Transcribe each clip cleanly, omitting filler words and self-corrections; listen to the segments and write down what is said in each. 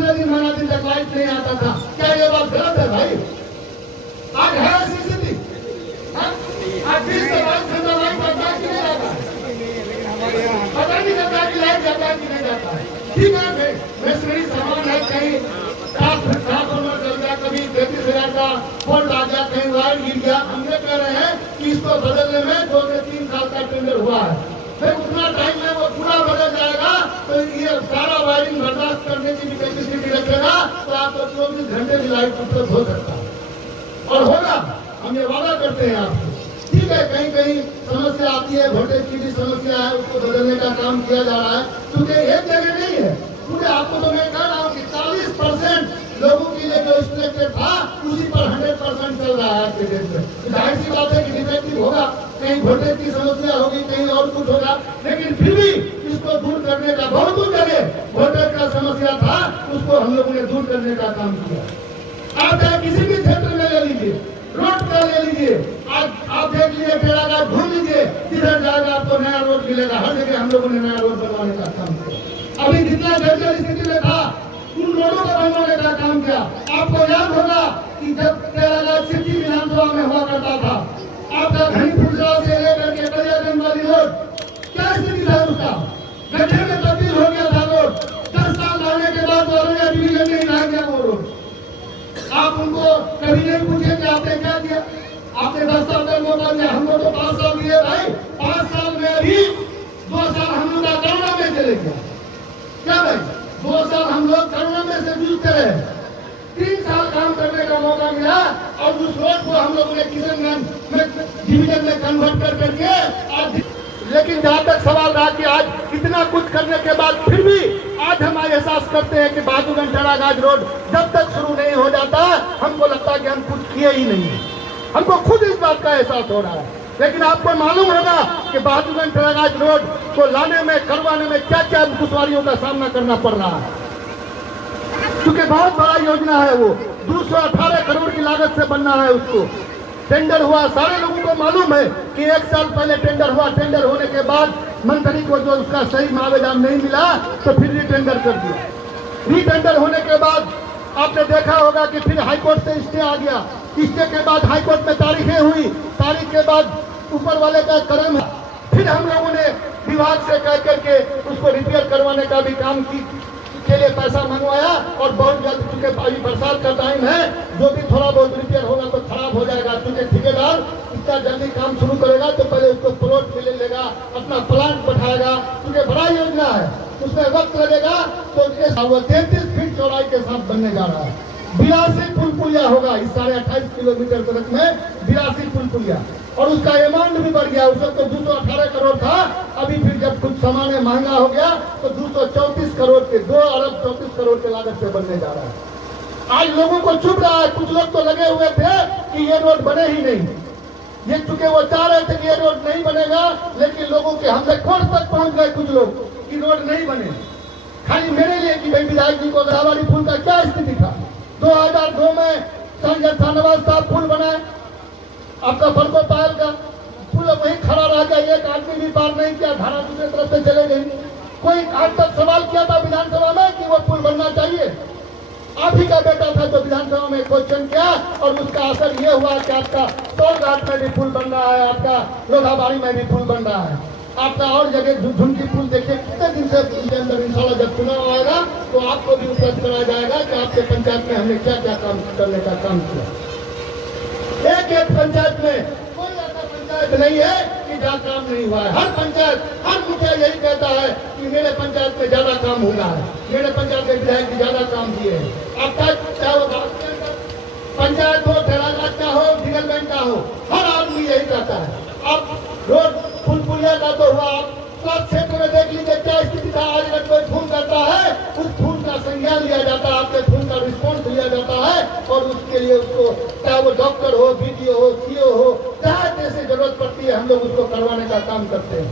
15 दिन 12 दिन तक लाइट नहीं आता था। क्या ये बात गलत है भाई? आज है ऐसी स्थिति? आज 20 से 22 घंटा लाइट आता है कि नहीं आता है? पता नहीं चलता कि लाइट जाता है कि नहीं जाता है। ठीक है, मेसनरी सामान है, कहीं ट्रांसफार्मर जल गया, कभी 33,000 का फॉल्ट आ गया, कहीं वायर गिर गया। हम ये कह रहे हैं कि इसको बदलने में 2 से 3 साल का टेंडर हुआ है। फिर उतना टाइम में वो पूरा बदल जाएगा तो ये सारा वायरिंग बर्दाश्त करने की भी कैपेसिटी रखेगा तो आपको 24 घंटे की लाइट उपलब्ध हो सकता है और होगा। हम ये वादा करते हैं आपको। ठीक है, कहीं कहीं समस्या आती है, वोल्टेज की भी समस्या है, उसको बदलने का काम किया जा रहा है, क्योंकि एक जगह नहीं है पूरे। आपको तो मैं कह रहा हूँ कि 40% लोगों के लिए जो स्ट्रक्चर था उसी पर 100% चल रहा है आज के डेट में। जाहिर सी बात है कि डिफेक्टिव होगा, कहीं वोल्टेज की समस्या होगी, कहीं और कुछ होगा, लेकिन फिर भी इसको दूर करने का बहुत जगह वोल्टेज का समस्या था, उसको हम लोगों ने दूर करने का काम किया। आप चाहे किसी भी क्षेत्र में ले लीजिए, रोड पर ले लीजिए, आज आप देख लीजिए, टेढ़ा ढूंढ लीजिए, किधर जाएगा आपको नया रोड मिलेगा। हर जगह हम लोगों ने नया रोड बनवाने का काम किया। अभी जितना जर्जर स्थिति में था उन रोडों को बनवाने का काम किया। आपको याद होगा कि जब टेढ़ा सिटी विधानसभा में हुआ करता था, आपका घनी फुलसा से लेकर के कलियागंज वाली रोड क्या स्थिति था उसका? गड्ढे में तब्दील हो गया था रोड। 10 साल रहने के बाद औरंगा डिवीजन में रह गया वो रोड। आप उनको कभी नहीं पूछे कि आपने क्या किया? आपने 10 साल का मौका दिया, हमको तो 5 साल दिए भाई। 5 साल में अभी 2 साल हम लोग का कोरोना में चले गया। क्या भाई? 2 साल हम लोग कोरोना में से जूझते रहे। 3 साल काम करने का मौका मिला और उस रोड को हम लोगों ने किशनगंज में डिवीजन में कन्वर्ट कर करके आज। लेकिन जहाँ तक सवाल रहा कि आज इतना कुछ करने के बाद फिर भी आज हम एहसास करते हैं कि बहादुरगंज टेढ़ागाछ रोड जब तक शुरू नहीं हो जाता हमको लगता है कि हम कुछ किए ही नहीं। हमको खुद इस बात का एहसास हो रहा है। लेकिन आपको मालूम होगा कि बहादुरगंज टेढ़ागाछ रोड को लाने में, करवाने में क्या क्या दुश्वारियों का सामना करना पड़ रहा है, क्योंकि बहुत बड़ा योजना है। वो 218 करोड़ की लागत से बनना है। उसको टेंडर हुआ, सारे लोगों को मालूम है कि 1 साल पहले टेंडर हुआ। टेंडर होने के बाद मंत्री को जो उसका सही मुआवजा नहीं मिला तो फिर रीटेंडर कर दिया। रीटेंडर होने के बाद आपने देखा होगा कि फिर हाईकोर्ट से स्टे आ गया। स्टे के बाद हाईकोर्ट में तारीखें हुई, तारीख के बाद ऊपर वाले का कदम है। फिर हम लोगों ने विभाग से कह करके उसको रिपेयर करवाने का भी काम के लिए पैसा मंगवाया और बहुत जल्द, चूंकि अभी बरसात का टाइम है, जो भी थोड़ा बहुत रिपेयर होगा तो खराब हो जाएगा। क्योंकि ठेकेदार इतना जल्दी काम शुरू करेगा तो पहले उसको प्लॉट मिले लेगा, अपना प्लांट बैठाएगा, क्योंकि बड़ा योजना है, उसमें वक्त लगेगा। तो 33 फीट चौड़ाई के साथ बनने जा रहा है। 82 पुल पुलिया होगा इस 28.5 किलोमीटर सड़क में, 82 पुल पुलिया। और उसका अमाउंट भी बढ़ गया। उसमें तो 218 करोड़ था, अभी फिर जब कुछ सामान महंगा हो गया तो 234 करोड़ के, 2 अरब 34 करोड़ के लागत से बनने जा रहा है। आज लोगों को चुभ रहा है। कुछ लोग तो लगे हुए थे कि ये रोड बने ही नहीं। ये चूंकि वो चाह रहे थे कि ये रोड नहीं बनेगा, लेकिन लोगों के हम कोर्ट तक पहुंच गए कुछ लोग कि रोड नहीं बने। खाली मेरे लिए कि भाई विधायक जी को गरावाली पुल का क्या स्थिति था? 2002 में संजय शाहनवाज साहब पुल बनाए, आपका बड़को पायल का पुल वही खड़ा रह गया, एक आदमी भी पार नहीं किया, धारा दूसरे तरफ से चले गई। कोई आज तक सवाल किया था विधानसभा में कि वो पुल बनना चाहिए? आप ही का बेटा था जो विधानसभा में क्वेश्चन किया और उसका असर ये हुआ कि आपका तोड़घाट में भी पुल बन रहा है, आपका लोधाबाड़ी में भी पुल बन रहा है, आपका और जगह झुमकी पुल। देखिए कितने दिन से इसके अंदर इंशाल्लाह जब चुनाव आएगा तो आपको भी उपलब्ध कराया जाएगा कि आपके पंचायत में हमने क्या क्या काम करने का काम किया। एक पंचायत में कोई ऐसा पंचायत नहीं है कि जहाँ काम नहीं हुआ है। हर पंचायत, हर मुखिया यही कहता है कि मेरे पंचायत में ज्यादा काम हुआ है, मेरे पंचायत के विधायक ज्यादा काम किए हैं। अब तक चाहे वो पंचायत हो, टेढ़ागाछ का हो, डिगलगंज का हो, हर आदमी यही कहता है। अब रोड पुल पुलिया का तो हुआ, स्वास्थ्य क्षेत्र में देख लीजिए क्या स्थिति था। आज अगर कोई फोन करता है, उस फोन का संज्ञान लिया जाता है, आपके फोन का रिस्पॉन्स लिया जाता है और उसके लिए उसको, चाहे वो डॉक्टर हो, बीडीओ हो, सीओ हो, जहाँ जैसे जरूरत पड़ती है हम लोग उसको करवाने का काम करते हैं।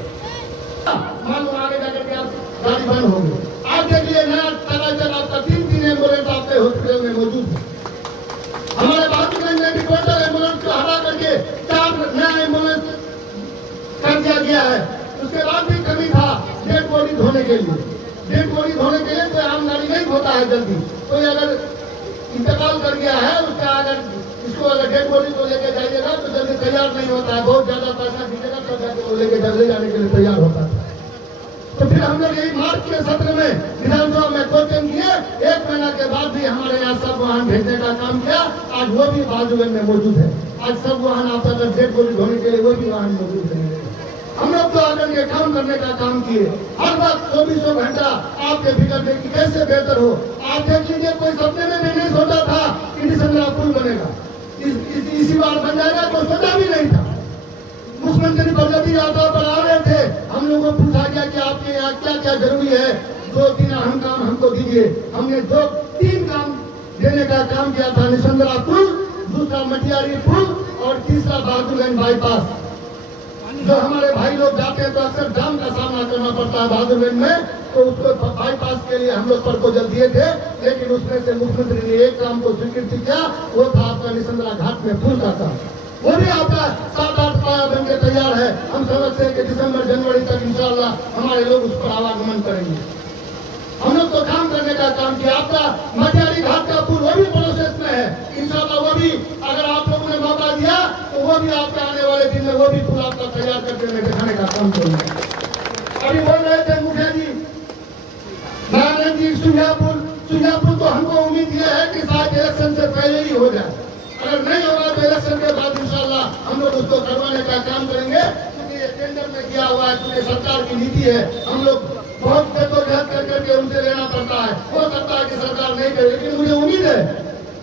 मान लो आगे जाकर के आप गाड़ी बंद होगी, आप देखिए नया ताला चला, 3 एम्बुलेंस आपके हॉस्पिटल में मौजूद है। हमारे बहादुरगंज में भी टोटल एम्बुलेंस को हटा करके 4 नया एम्बुलेंस कर दिया गया है। उसके बाद भी कमी था डेड बॉडी धोने के लिए। डेड बॉडी धोने के लिए कोई आम गाड़ी नहीं ठीक होता है जल्दी। कोई अगर इंतकाल कर गया है उसका अगर इसको अगर डेड बॉडी को लेके जाइएगा तो जल्दी तैयार नहीं होता है, बहुत ज्यादा पैसा दीजिएगा तो जाके वो लेके ले जाने के लिए तैयार होता है। तो फिर हम लोग यही मार्च के सत्र में विधानसभा में क्वेश्चन किए, 1 महीना के बाद भी हमारे यहाँ सब वाहन भेजने का काम किया। आज वो भी बाजूगंज में मौजूद है, आज सब वाहन आपका अगर डेड बॉडी ढोने के लिए वो भी वाहन मौजूद है। हम लोग तो आकर के काम करने का काम किए, हर वक्त 24 घंटा आपके फिक्र में कि कैसे बेहतर हो। आप देख लीजिए, कोई सपने में भी नहीं सोचा था कि डिसम्बरा पुल बनेगा, इसी बार बन जाएगा, कोई सोचा भी नहीं था। मुख्यमंत्री बजट यात्रा पर आ रहे थे, हम लोगों को पूछा गया कि आपके यहाँ क्या क्या जरूरी है, 2-3 अहम काम हमको दीजिए। हमने 2-3 काम देने का काम किया था, निसंदरा पुल, दूसरा मटियारी पुल और तीसरा बहादुरगंज बाईपास। जो हमारे भाई लोग जाते हैं तो अक्सर जाम का सामना करना पड़ता है बहादुरगंज में, तो उसको बाईपास के लिए हम लोग प्रपोजल दिए थे, लेकिन उसमें से मुख्यमंत्री ने एक काम को स्वीकृति किया, वो था आपका निसंदरा घाट में पुल का काम। वो भी आपका 7-8 पाया बन के तैयार है। हम समझते हैं कि दिसंबर जनवरी तक इंशाअल्लाह हमारे लोग उस पर आवागमन करेंगे। हम लोग तो काम करने का काम किया। आपका मटियारी घाट का पुल वो भी प्रोसेस में है, इंशाअल्लाह वो भी अगर आप लोगों ने मौका दिया तो वो भी आपके आने वाले दिन में वो भी पुल आपका तैयार करके मैं दिखाने का काम करूंगा। अभी बोल रहे थे मुखिया जी, नारायण जी, सुजापुर तो हमको उम्मीद ये है कि शायद इलेक्शन से पहले ही हो जाए। अगर नहीं होगा तो इलेक्शन के बाद इंशाअल्लाह हम लोग उसको करवाने का काम करेंगे, क्योंकि ये टेंडर में किया हुआ है, क्योंकि सरकार की नीति है। हम लोग बहुत जद्दोजहद कर करके उनसे लेना पड़ता है। हो सकता है कि सरकार नहीं करे, लेकिन मुझे उम्मीद है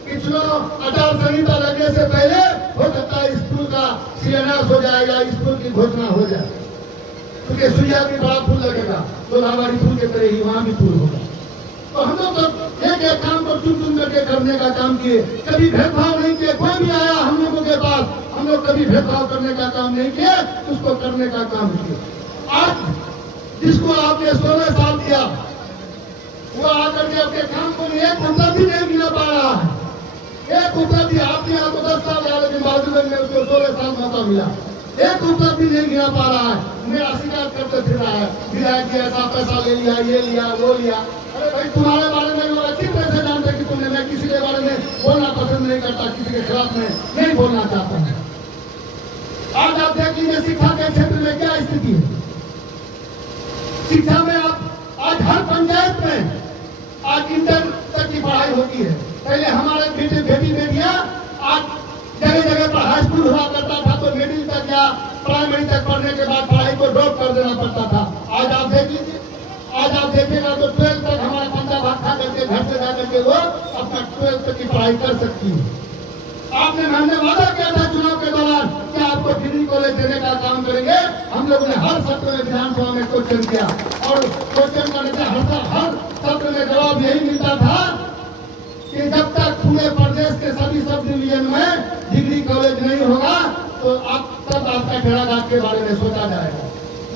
कि चुनाव आचार संहिता लगने से पहले हो सकता है इस पुल का शिलान्यास हो जाएगा, इस पुल की घोषणा हो जाए, क्योंकि सुइया भी बड़ा पुल लगेगा, तो लावाड़ी पुल के तरह ही वहां भी पुल होगा। तो हम लोग तो एक एक काम को चुन करके करने का काम किए, कभी भेदभाव नहीं किए। कोई भी आया हम लोगों के पास, हम लोग कभी भेदभाव करने का काम नहीं किए, उसको करने का काम किए। आज जिसको आपने 16 साल दिया, वो आकर के अपने काम को एक उपलब्धि नहीं मिला पा रहा है। एक उपलब्धि आपने यहाँ को 10 साल दिया, लेकिन बाजूगंज में उसको 16 साल मौका मिला, एक उपलब्धि नहीं गिरा पा रहा है। मेरा शिकायत करते फिर रहा है, विधायक जी ऐसा पैसा ले लिया, ये लिया, वो लिया। अरे भाई, तुम्हारे बारे में लोग अच्छी तरह से जानते कि तुमने, मैं किसी के बारे में बोलना पसंद नहीं करता, किसी के खिलाफ में नहीं बोलना चाहता हूँ। आज आप देख लीजिए शिक्षा के क्षेत्र में क्या स्थिति है। शिक्षा में आप आज हर पंचायत में आज इंटर तक की पढ़ाई होती है। पहले हमारे बेटी बेटियां आज जगह जगह पर हाई स्कूल हुआ करता था, तो मिडिल तक या प्राइमरी तक पढ़ने के बाद पढ़ाई को ड्रॉप कर देना पड़ता था। आज आप देख लीजिए, आज आप देखिएगा तो 12 तक हमारा बच्चा भाग खा करके घर से जाकर के वो अपना 12 तक की पढ़ाई कर सकती है। आपने हमने वादा किया था चुनाव के दौरान कि आपको डिग्री कॉलेज देने का काम करेंगे। हम लोगों ने हर सत्र में विधानसभा में क्वेश्चन किया, और क्वेश्चन करने से हर सत्र में जवाब यही मिलता था कि जब तक पूरे प्रदेश के सभी सब डिवीजन में डिग्री कॉलेज नहीं होगा तो आप तब आपका भेड़ाघाट के बारे में सोचा जाएगा।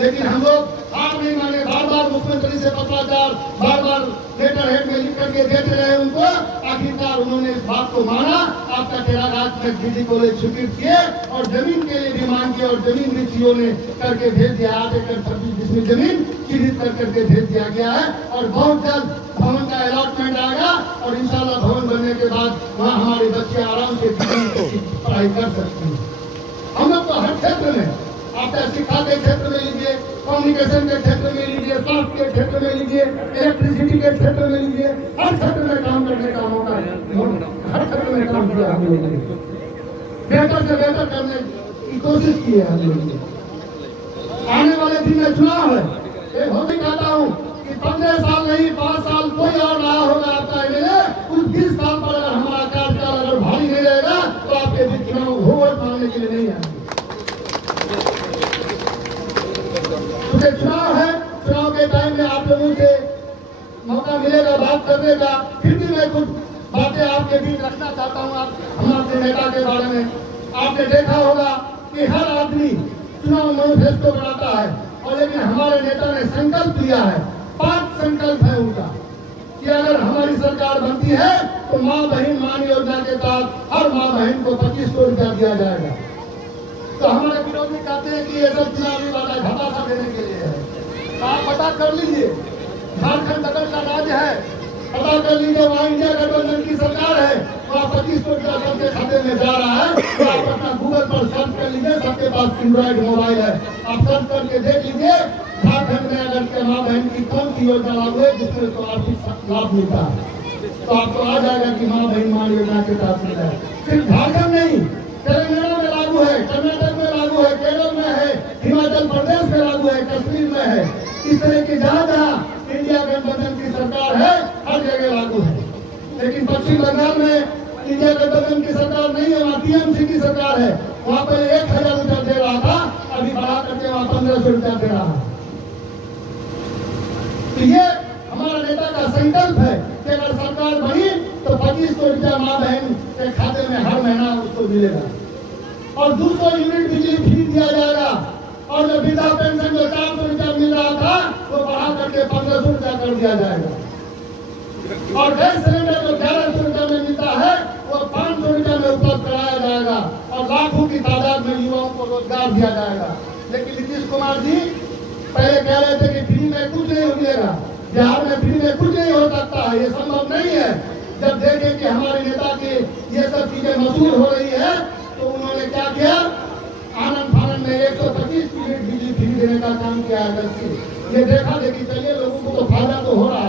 लेकिन हम लोग हार नहीं माने, बार बार मुख्यमंत्री से पत्राचार, बार बार लेटर हेड में लिख करके देते रहे उनको। आखिरकार उन्होंने इस बात को माना, आपका भेड़ाघाट में डिग्री कॉलेज स्वीकृत किए और जमीन के लिए भी मांग किया, और जमीन भी सीओ ने करके भेज दिया। 8 एकड़ 26 डिसमिल जमीन चिन्हित कर करके भेज दिया गया है, और बहुत जल्द भवन का अलॉटमेंट आएगा, और इंशाल्लाह भवन बनने के बाद वहाँ हमारे बच्चे आराम से पढ़ाई कर सकते हैं। हम लोग तो हर क्षेत्र में, आपका शिक्षा के क्षेत्र में लीजिए, कम्युनिकेशन के क्षेत्र में लीजिए, स्वास्थ्य के क्षेत्र में लीजिए, इलेक्ट्रिसिटी के क्षेत्र में लीजिए, हर क्षेत्र में काम करने का मौका है। हर क्षेत्र में काम किया हम लोगों ने, बेहतर से बेहतर करने की कोशिश की है हम लोगों ने। आने वाले दिन में चुनाव है, एक हो भी कहता हूँ कि 15 साल नहीं 5 साल कोई और रहा होगा आपका एमएलए, उस 20 साल पर अगर हमारा कार्यकाल अगर भारी नहीं रहेगा तो आपके बीच चुनाव वोट मांगने के लिए नहीं आएंगे। चुनाव है, चुनाव के टाइम में आप लोगों से मौका मिलेगा बात करने का। फिर भी मैं कुछ बातें आपके बीच रखना चाहता हूँ। हम अपने नेता के बारे में आपने देखा होगा कि हर आदमी चुनाव मैनिफेस्टो बनाता है, और लेकिन हमारे नेता ने संकल्प लिया है, 5 संकल्प है उनका, कि अगर हमारी सरकार बनती है तो माँ बहन मान योजना के तहत हर माँ बहन को 2500 रुपया दिया जाएगा। तो हमारे विरोधी कहते हैं कि ये सब चुनावी वाला घाटा देने के लिए है। आप पता कर लीजिए, झारखंड दखल का राज्य है, पता कर लीजिए, वहाँ इंडिया गठबंधन की सरकार है, वहाँ 25 करोड़ का सबके खाते में जा रहा है। तो आप अपना गूगल पर सर्च कर लीजिए, सबके पास एंड्रॉइड मोबाइल है, आप सर्च करके देख लीजिए झारखंड में अगर के माँ बहन की कौन सी योजना लागू है जिसमें तो आर्थिक लाभ मिलता है, तो आपको आ जाएगा कि माँ बहन मान योजना के तहत मिला है। सिर्फ झारखंड नहीं, तेलंगाना में लागू है, कर्नाटक में लागू है, केरल में है, हिमाचल प्रदेश में लागू है, कश्मीर में है। इस तरह की जहाँ जहाँ इंडिया गठबंधन की सरकार है हर जगह लागू है। लेकिन पश्चिम बंगाल में इंडिया गठबंधन की सरकार नहीं है, वहाँ टीएमसी की सरकार है। वहाँ पर 1000 रुपया दे रहा था, अभी बढ़ा करके वहाँ 1500 रुपया दे रहा है। तो ये हमारा नेता का संकल्प है कि अगर सरकार बनी तो 25 रुपया माँ बहन के खाते में हर महीना उसको मिलेगा और 200 यूनिट बिजली फ्री दिया जाएगा। और जो वृद्धा पेंशन जो 400 रुपया मिल रहा था वो बढ़ा करके 1500 रुपया कर दिया जाएगा। और गैस सिलेंडर जो 1100 रुपया में मिलता है वो 500 रुपया में उपलब्ध कराया जाएगा और लाखों की तादाद में युवाओं को रोजगार दिया जाएगा। लेकिन नीतीश कुमार जी पहले कह रहे थे कि फ्री में कुछ नहीं मिलेगा, बिहार में फ्री में कुछ नहीं हो सकता है, ये संभव नहीं है। जब देखे कि हमारे नेता की ये सब चीजें मशहूर हो रही है तो उन्होंने क्या किया, आनंद फानंद में 125 यूनिट बिजली फ्री देने का काम किया है। ये देखा देखी चलिए लोगों को तो फायदा तो हो रहा है।